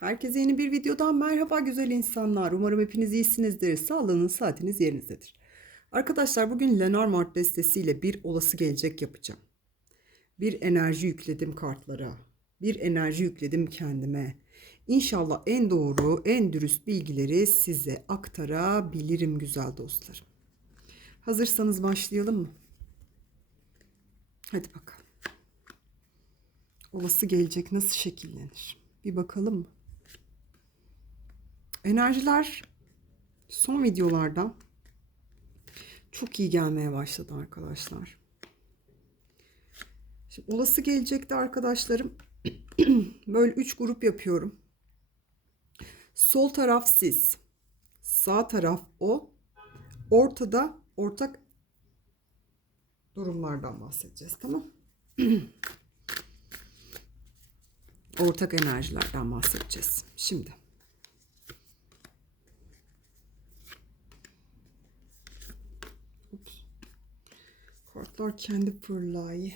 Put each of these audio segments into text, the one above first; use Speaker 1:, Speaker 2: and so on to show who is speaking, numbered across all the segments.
Speaker 1: Herkese yeni bir videodan merhaba güzel insanlar. Umarım hepiniz iyisinizdir. Sağlığınız, saatiniz yerinizdedir. Arkadaşlar bugün Lenormand destesiyle bir olası gelecek yapacağım. Bir enerji yükledim kartlara. Bir enerji yükledim kendime. İnşallah en doğru, en dürüst bilgileri size aktarabilirim güzel dostlarım. Hazırsanız başlayalım mı? Hadi bakalım. Olası gelecek nasıl şekillenir? Bir bakalım mı? Enerjiler son videolarda çok iyi gelmeye başladı arkadaşlar. Şimdi olası gelecekte arkadaşlarım böyle üç grup yapıyorum. Sol taraf siz, sağ taraf o, ortada ortak durumlardan bahsedeceğiz tamam? ortak enerjilerden bahsedeceğiz. Şimdi Kartlar kendi fırlayı.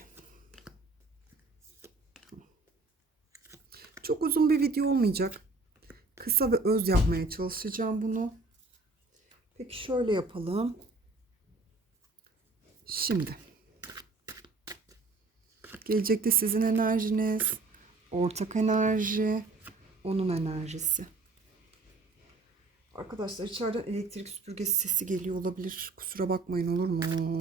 Speaker 1: Çok uzun bir video olmayacak. Kısa ve öz yapmaya çalışacağım bunu. Peki şöyle yapalım. Şimdi. Gelecekte sizin enerjiniz, ortak enerji, onun enerjisi. Arkadaşlar içeriden elektrik süpürgesi sesi geliyor olabilir. Kusura bakmayın olur mu?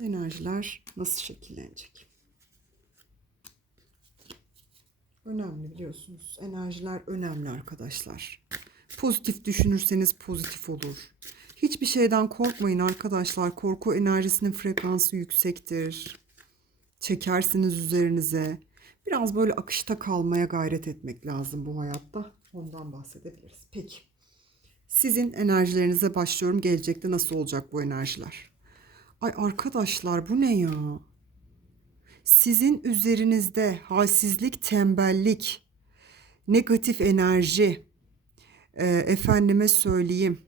Speaker 1: Enerjiler nasıl şekillenecek? Önemli biliyorsunuz. Enerjiler önemli arkadaşlar. Pozitif düşünürseniz pozitif olur. Hiçbir şeyden korkmayın arkadaşlar. Korku enerjisinin frekansı yüksektir. Çekersiniz üzerinize. Biraz böyle akışta kalmaya gayret etmek lazım bu hayatta. Ondan bahsedebiliriz. Peki. Sizin enerjilerinize başlıyorum. Gelecekte nasıl olacak bu enerjiler? Ay arkadaşlar bu ne ya? Sizin üzerinizde halsizlik, tembellik, negatif enerji, e, efendime söyleyeyim,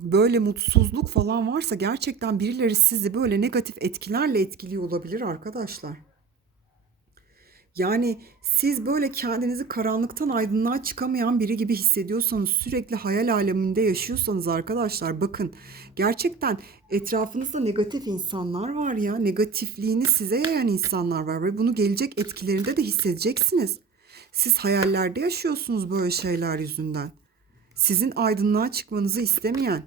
Speaker 1: böyle mutsuzluk falan varsa gerçekten birileri sizi böyle negatif etkilerle etkiliyor olabilir arkadaşlar. Yani siz böyle kendinizi karanlıktan aydınlığa çıkamayan biri gibi hissediyorsanız, sürekli hayal aleminde yaşıyorsanız arkadaşlar bakın gerçekten etrafınızda negatif insanlar var ya. Negatifliğini size yayan insanlar var ve bunu gelecek etkilerinde de hissedeceksiniz. Siz hayallerde yaşıyorsunuz böyle şeyler yüzünden. Sizin aydınlığa çıkmanızı istemeyen.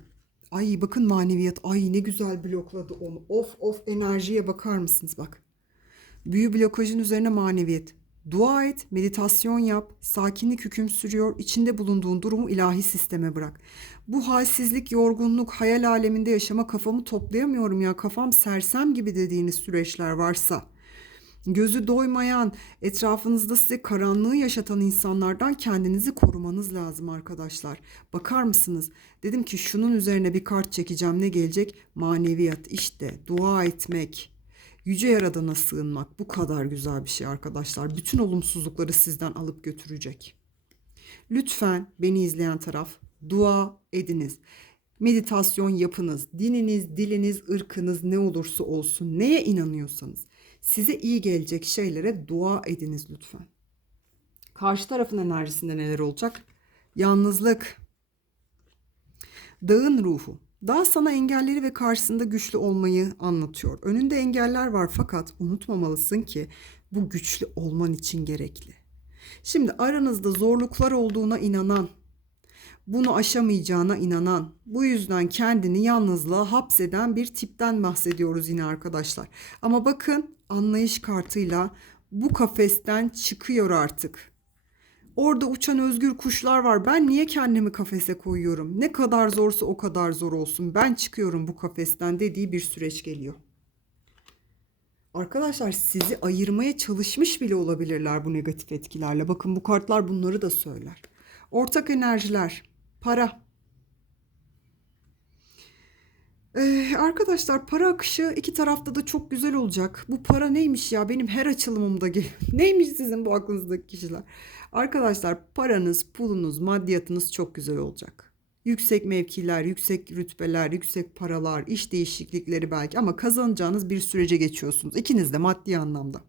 Speaker 1: Ay bakın maneviyat. Ay ne güzel blokladı onu. Of of enerjiye bakar mısınız bak. Büyü blokajın üzerine maneviyat. Dua et, meditasyon yap, sakinlik hüküm sürüyor, içinde bulunduğun durumu ilahi sisteme bırak. Bu halsizlik, yorgunluk, hayal aleminde yaşama kafamı toplayamıyorum ya, kafam sersem gibi dediğiniz süreçler varsa, gözü doymayan, etrafınızda size karanlığı yaşatan insanlardan kendinizi korumanız lazım arkadaşlar. Bakar mısınız? Dedim ki şunun üzerine bir kart çekeceğim ne gelecek? Maneviyat işte, dua etmek, Yüce Yaradan'a sığınmak bu kadar güzel bir şey arkadaşlar. Bütün olumsuzlukları sizden alıp götürecek. Lütfen beni izleyen taraf dua ediniz. Meditasyon yapınız. Dininiz, diliniz, ırkınız ne olursa olsun, neye inanıyorsanız size iyi gelecek şeylere dua ediniz lütfen. Karşı tarafın enerjisinde neler olacak? Yalnızlık, dağın ruhu, Dağ sana engelleri ve karşısında güçlü olmayı anlatıyor. Önünde engeller var fakat unutmamalısın ki bu güçlü olman için gerekli. Şimdi aranızda zorluklar olduğuna inanan, bunu aşamayacağına inanan, bu yüzden kendini yalnızlığa hapseden bir tipten bahsediyoruz yine arkadaşlar. Ama bakın anlayış kartıyla bu kafesten çıkıyor artık. Orada uçan özgür kuşlar var. Ben niye kendimi kafese koyuyorum? Ne kadar zorsa o kadar zor olsun. Ben çıkıyorum bu kafesten dediği bir süreç geliyor. Arkadaşlar sizi ayırmaya çalışmış bile olabilirler bu negatif etkilerle. Bakın bu kartlar bunları da söyler. Ortak enerjiler, para. Ee, arkadaşlar para akışı iki tarafta da çok güzel olacak. Bu para neymiş ya? Benim her açılımımda neymiş sizin bu aklınızdaki kişiler? Arkadaşlar paranız, pulunuz, maddiyatınız çok güzel olacak. Yüksek mevkiler, yüksek rütbeler, yüksek paralar, iş değişiklikleri belki ama kazanacağınız bir sürece geçiyorsunuz. İkiniz de maddi anlamda.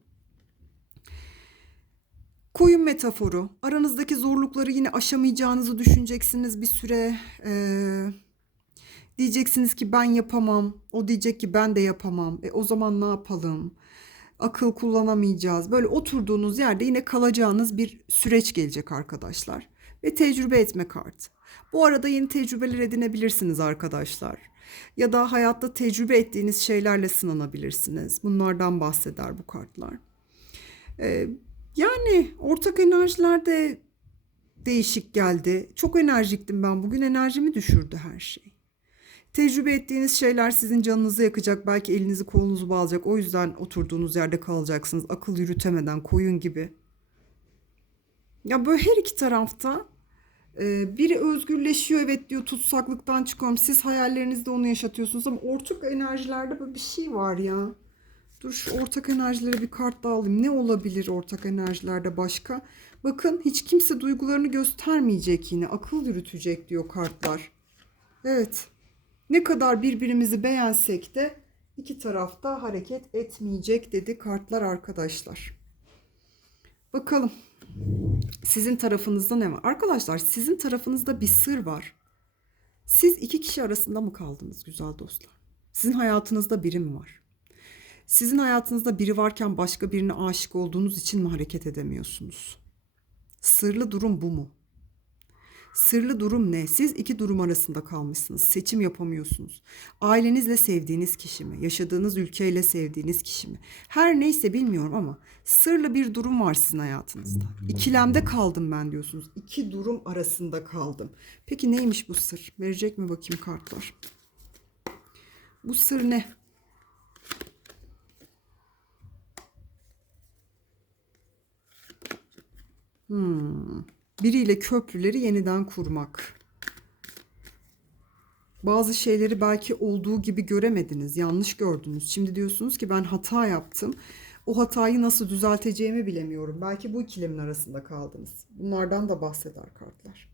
Speaker 1: Koyun metaforu. Aranızdaki zorlukları yine aşamayacağınızı düşüneceksiniz bir süre. Ee, diyeceksiniz ki ben yapamam. O diyecek ki ben de yapamam. E, o zaman ne yapalım? Akıl kullanamayacağız. Böyle oturduğunuz yerde yine kalacağınız bir süreç gelecek arkadaşlar. Ve tecrübe etme kartı. Bu arada yeni tecrübeler edinebilirsiniz arkadaşlar. Ya da hayatta tecrübe ettiğiniz şeylerle sınanabilirsiniz. Bunlardan bahseder bu kartlar. Ee, yani ortak enerjilerde değişik geldi. Çok enerjiktim ben. Bugün enerjimi düşürdü her şey. Tecrübe ettiğiniz şeyler sizin canınızı yakacak. Belki elinizi kolunuzu bağlayacak. O yüzden oturduğunuz yerde kalacaksınız. Akıl yürütemeden koyun gibi. Ya böyle her iki tarafta e, biri özgürleşiyor evet diyor tutsaklıktan çıkıyorum. Siz hayallerinizde onu yaşatıyorsunuz ama ortak enerjilerde böyle bir şey var ya. Dur şu ortak enerjilere bir kart daha alayım. Ne olabilir ortak enerjilerde başka? Bakın hiç kimse duygularını göstermeyecek yine. Akıl yürütecek diyor kartlar. Evet. Ne kadar birbirimizi beğensek de iki tarafta hareket etmeyecek dedi kartlar arkadaşlar. Bakalım. Sizin tarafınızda ne var? Arkadaşlar sizin tarafınızda bir sır var. Siz iki kişi arasında mı kaldınız güzel dostlar? Sizin hayatınızda biri mi var? Sizin hayatınızda biri varken başka birine aşık olduğunuz için mi hareket edemiyorsunuz? Sırlı durum bu mu? Sırlı durum ne? Siz iki durum arasında kalmışsınız. Seçim yapamıyorsunuz. Ailenizle sevdiğiniz kişi mi? Yaşadığınız ülkeyle sevdiğiniz kişi mi? Her neyse bilmiyorum ama sırlı bir durum var sizin hayatınızda. İkilemde kaldım ben diyorsunuz. İki durum arasında kaldım. Peki neymiş bu sır? Verecek mi bakayım kartlar? Bu sır ne? Hmm. Biriyle köprüleri yeniden kurmak. Bazı şeyleri belki olduğu gibi göremediniz, yanlış gördünüz. Şimdi diyorsunuz ki ben hata yaptım. O hatayı nasıl düzelteceğimi bilemiyorum. Belki bu ikilemin arasında kaldınız. Bunlardan da bahseder kartlar.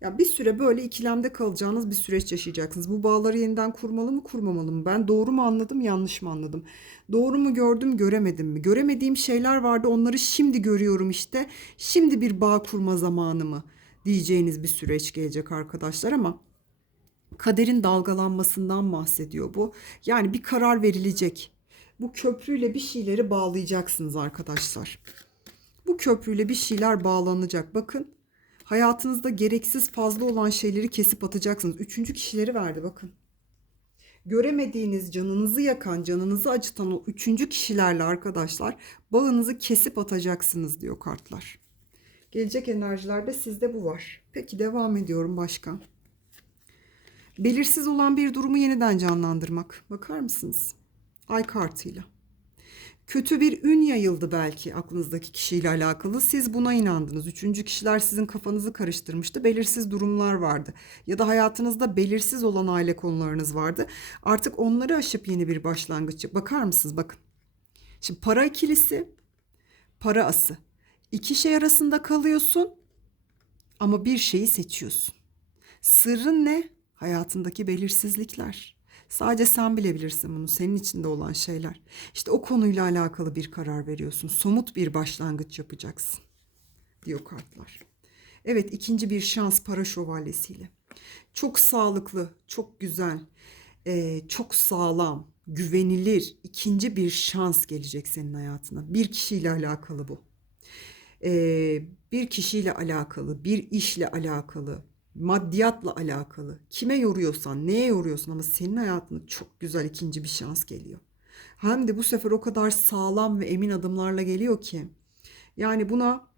Speaker 1: Ya bir süre böyle ikilemde kalacağınız bir süreç yaşayacaksınız. Bu bağları yeniden kurmalı mı, kurmamalı mı? Ben doğru mu anladım, yanlış mı anladım? Doğru mu gördüm, göremedim mi? Göremediğim şeyler vardı, onları şimdi görüyorum işte. Şimdi bir bağ kurma zamanı mı diyeceğiniz bir süreç gelecek arkadaşlar ama kaderin dalgalanmasından bahsediyor bu. Yani bir karar verilecek. Bu köprüyle bir şeyleri bağlayacaksınız arkadaşlar. Bu köprüyle bir şeyler bağlanacak. Bakın hayatınızda gereksiz fazla olan şeyleri kesip atacaksınız. Üçüncü kişileri verdi bakın. Göremediğiniz, canınızı yakan, canınızı acıtan o üçüncü kişilerle arkadaşlar bağınızı kesip atacaksınız diyor kartlar. Gelecek enerjilerde sizde bu var. Peki devam ediyorum başka. Belirsiz olan bir durumu yeniden canlandırmak. Bakar mısınız? Ay kartıyla. Kötü bir ün yayıldı belki aklınızdaki kişiyle alakalı. Siz buna inandınız. Üçüncü kişiler sizin kafanızı karıştırmıştı. Belirsiz durumlar vardı. Ya da hayatınızda belirsiz olan aile konularınız vardı. Artık onları aşıp yeni bir başlangıç. Bakar mısınız? Bakın. Şimdi para ikilisi, para ası. İki şey arasında kalıyorsun ama bir şeyi seçiyorsun. Sırrın ne? Hayatındaki belirsizlikler. Sadece sen bilebilirsin bunu. Senin içinde olan şeyler. İşte o konuyla alakalı bir karar veriyorsun. Somut bir başlangıç yapacaksın. Diyor kartlar. Evet ikinci bir şans para şövalyesiyle. Çok sağlıklı, çok güzel, e, çok sağlam, güvenilir ikinci bir şans gelecek senin hayatına. Bir kişiyle alakalı bu. E, bir kişiyle alakalı, bir işle alakalı, maddiyatla alakalı. Kime yoruyorsan, neye yoruyorsan ama senin hayatında çok güzel ikinci bir şans geliyor. Hem de bu sefer o kadar sağlam ve emin adımlarla geliyor ki. Yani buna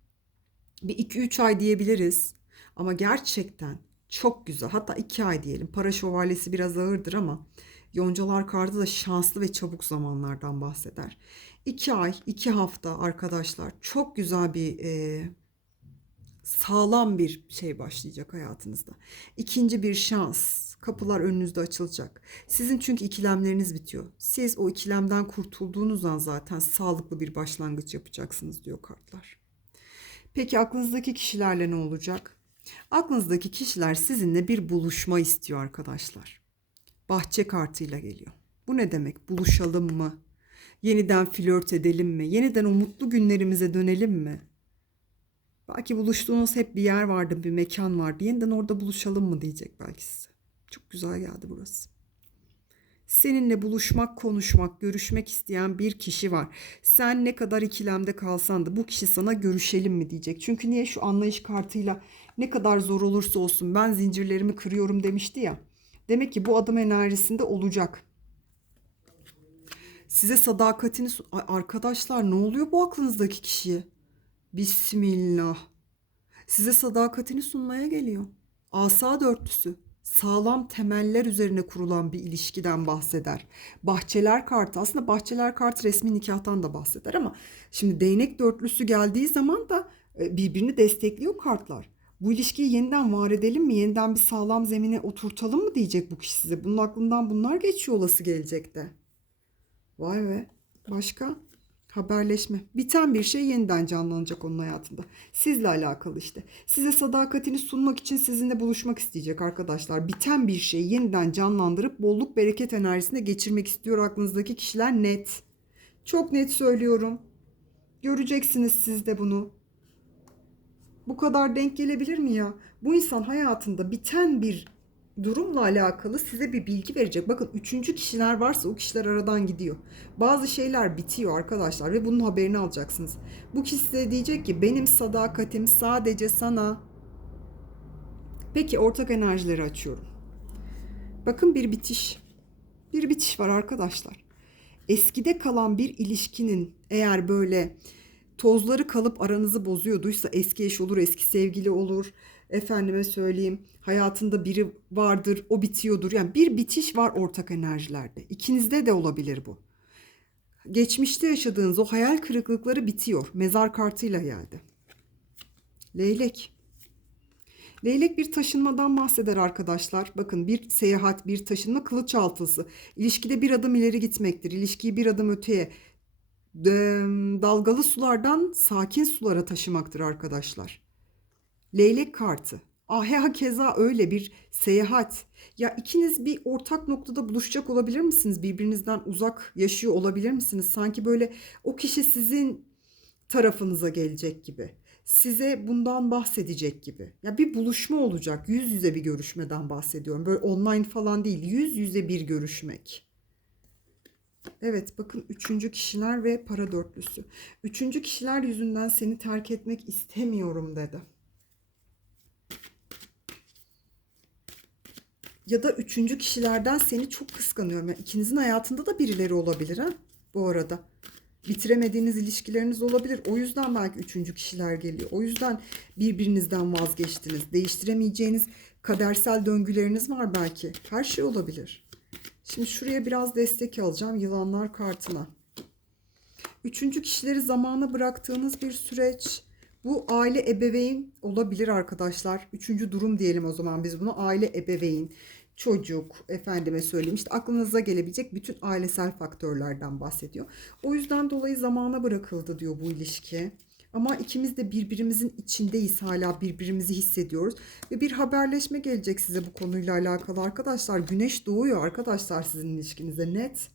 Speaker 1: bir 2-3 ay diyebiliriz. Ama gerçekten çok güzel. Hatta 2 ay diyelim. Para şövalyesi biraz ağırdır ama Yoncalar kartı da şanslı ve çabuk zamanlardan bahseder. 2 ay, 2 hafta arkadaşlar çok güzel bir e, sağlam bir şey başlayacak hayatınızda. İkinci bir şans. Kapılar önünüzde açılacak. Sizin çünkü ikilemleriniz bitiyor. Siz o ikilemden kurtulduğunuz an zaten sağlıklı bir başlangıç yapacaksınız diyor kartlar. Peki aklınızdaki kişilerle ne olacak? Aklınızdaki kişiler sizinle bir buluşma istiyor arkadaşlar. Bahçe kartıyla geliyor. Bu ne demek? Buluşalım mı? Yeniden flört edelim mi? Yeniden o mutlu günlerimize dönelim mi? Belki buluştuğunuz hep bir yer vardı, bir mekan vardı. Yeniden orada buluşalım mı diyecek belki size. Çok güzel geldi burası. Seninle buluşmak, konuşmak, görüşmek isteyen bir kişi var. Sen ne kadar ikilemde kalsan da bu kişi sana görüşelim mi diyecek. Çünkü niye şu anlayış kartıyla ne kadar zor olursa olsun ben zincirlerimi kırıyorum demişti ya. Demek ki bu adam enerjisinde olacak. Size sadakatini arkadaşlar ne oluyor bu aklınızdaki kişiye? Bismillah. Size sadakatini sunmaya geliyor. Asa dörtlüsü. Sağlam temeller üzerine kurulan bir ilişkiden bahseder. Bahçeler kartı aslında bahçeler kartı resmi nikahtan da bahseder ama şimdi değnek dörtlüsü geldiği zaman da e, birbirini destekliyor kartlar. Bu ilişkiyi yeniden var edelim mi? Yeniden bir sağlam zemine oturtalım mı diyecek bu kişi size. Bunun aklından bunlar geçiyor olası gelecekte. Vay be. Başka? Haberleşme. Biten bir şey yeniden canlanacak onun hayatında. Sizle alakalı işte. Size sadakatini sunmak için sizinle buluşmak isteyecek arkadaşlar. Biten bir şeyi yeniden canlandırıp bolluk bereket enerjisine geçirmek istiyor aklınızdaki kişiler net. Çok net söylüyorum. Göreceksiniz siz de bunu. Bu kadar denk gelebilir mi ya? Bu insan hayatında biten bir durumla alakalı size bir bilgi verecek. Bakın üçüncü kişiler varsa o kişiler aradan gidiyor. Bazı şeyler bitiyor arkadaşlar ve bunun haberini alacaksınız. Bu kişi size diyecek ki benim sadakatim sadece sana. Peki ortak enerjileri açıyorum. Bakın bir bitiş. Bir bitiş var arkadaşlar. Eskide kalan bir ilişkinin eğer böyle tozları kalıp aranızı bozuyorduysa eski eş olur, eski sevgili olur. Efendime söyleyeyim hayatında biri vardır o bitiyordur. Yani bir bitiş var ortak enerjilerde. İkinizde de olabilir bu. Geçmişte yaşadığınız o hayal kırıklıkları bitiyor. Mezar kartıyla geldi. Leylek. Leylek bir taşınmadan bahseder arkadaşlar. Bakın bir seyahat, bir taşınma kılıç altısı. İlişkide bir adım ileri gitmektir. İlişkiyi bir adım öteye dalgalı sulardan sakin sulara taşımaktır arkadaşlar. Leylek kartı. Ahya keza öyle bir seyahat. Ya ikiniz bir ortak noktada buluşacak olabilir misiniz? Birbirinizden uzak yaşıyor olabilir misiniz? Sanki böyle o kişi sizin tarafınıza gelecek gibi. Size bundan bahsedecek gibi. Ya bir buluşma olacak. Yüz yüze bir görüşmeden bahsediyorum. Böyle online falan değil. Yüz yüze bir görüşmek. Evet bakın üçüncü kişiler ve para dörtlüsü. Üçüncü kişiler yüzünden seni terk etmek istemiyorum dedi. Ya da üçüncü kişilerden seni çok kıskanıyorum. Yani ikinizin hayatında da birileri olabilir ha bu arada. Bitiremediğiniz ilişkileriniz olabilir. O yüzden belki üçüncü kişiler geliyor. O yüzden birbirinizden vazgeçtiniz. Değiştiremeyeceğiniz kadersel döngüleriniz var belki. Her şey olabilir. Şimdi şuraya biraz destek alacağım yılanlar kartına. Üçüncü kişileri zamana bıraktığınız bir süreç. Bu aile ebeveyn olabilir arkadaşlar. Üçüncü durum diyelim o zaman biz buna. Aile ebeveyn, çocuk, efendime söyleyeyim işte aklınıza gelebilecek bütün ailesel faktörlerden bahsediyor. O yüzden dolayı zamana bırakıldı diyor bu ilişki. Ama ikimiz de birbirimizin içindeyiz hala birbirimizi hissediyoruz. Ve bir haberleşme gelecek size bu konuyla alakalı arkadaşlar. Güneş doğuyor arkadaşlar sizin ilişkinize net.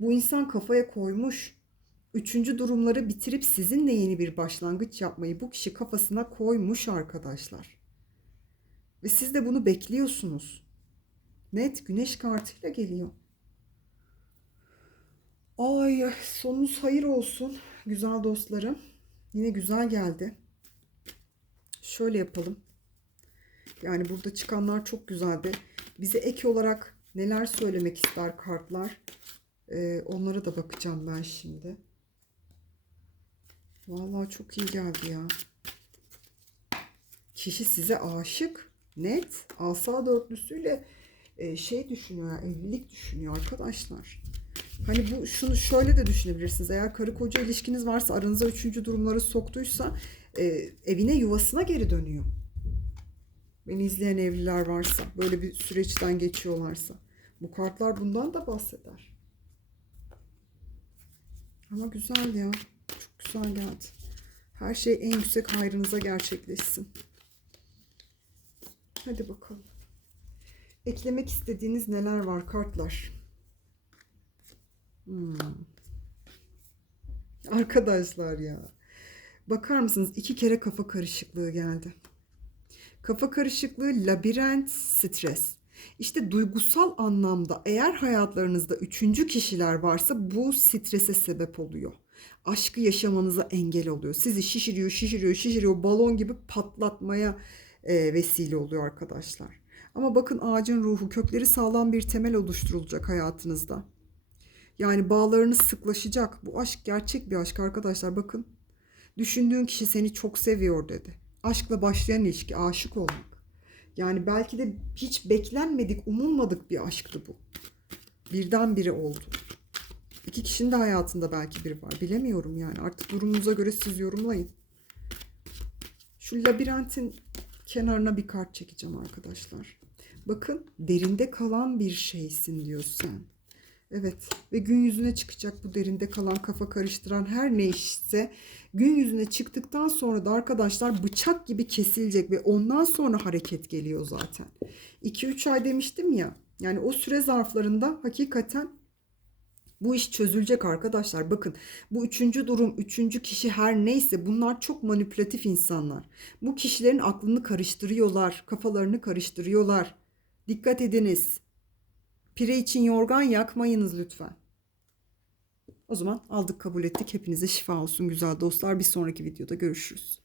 Speaker 1: Bu insan kafaya koymuş. Üçüncü durumları bitirip sizinle yeni bir başlangıç yapmayı bu kişi kafasına koymuş arkadaşlar. Ve siz de bunu bekliyorsunuz. Net güneş kartıyla geliyor. Ay sonunuz hayır olsun güzel dostlarım. Yine güzel geldi. Şöyle yapalım. Yani burada çıkanlar çok güzeldi. Bize ek olarak neler söylemek ister kartlar? Ee, onlara da bakacağım ben şimdi. Vallahi çok iyi geldi ya. Kişi size aşık. Net. Asa dörtlüsüyle e, şey düşünüyor. Evlilik düşünüyor arkadaşlar. Hani bu şunu şöyle de düşünebilirsiniz. Eğer karı koca ilişkiniz varsa aranıza üçüncü durumları soktuysa e, evine yuvasına geri dönüyor. Beni izleyen evliler varsa böyle bir süreçten geçiyorlarsa bu kartlar bundan da bahseder. Ama güzel ya. Çok güzel geldi. Her şey en yüksek hayrınıza gerçekleşsin. Hadi bakalım. Eklemek istediğiniz neler var kartlar? Hmm. Arkadaşlar ya. Bakar mısınız? İki kere kafa karışıklığı geldi. Kafa karışıklığı, labirent, stres. İşte duygusal anlamda eğer hayatlarınızda üçüncü kişiler varsa bu strese sebep oluyor. Aşkı yaşamanıza engel oluyor. Sizi şişiriyor, şişiriyor, şişiriyor. Balon gibi patlatmaya e, vesile oluyor arkadaşlar. Ama bakın ağacın ruhu, kökleri sağlam bir temel oluşturulacak hayatınızda. Yani bağlarınız sıklaşacak. Bu aşk gerçek bir aşk arkadaşlar. Bakın Düşündüğün kişi seni çok seviyor dedi. Aşkla başlayan ilişki, aşık olmak. Yani belki de hiç beklenmedik, umulmadık bir aşktı bu. Birdenbire oldu. İki kişinin de hayatında belki biri var. Bilemiyorum yani. Artık durumunuza göre siz yorumlayın. Şu labirentin kenarına bir kart çekeceğim arkadaşlar. Bakın derinde kalan bir şeysin diyor sen. Evet ve gün yüzüne çıkacak bu derinde kalan kafa karıştıran her ne işse gün yüzüne çıktıktan sonra da arkadaşlar bıçak gibi kesilecek ve ondan sonra hareket geliyor zaten. 2-3 ay demiştim ya yani o süre zarflarında hakikaten bu iş çözülecek arkadaşlar. Bakın bu üçüncü durum, üçüncü kişi her neyse bunlar çok manipülatif insanlar. Bu kişilerin aklını karıştırıyorlar, kafalarını karıştırıyorlar. Dikkat ediniz. Pire için yorgan yakmayınız lütfen. O zaman aldık kabul ettik. Hepinize şifa olsun güzel dostlar. Bir sonraki videoda görüşürüz.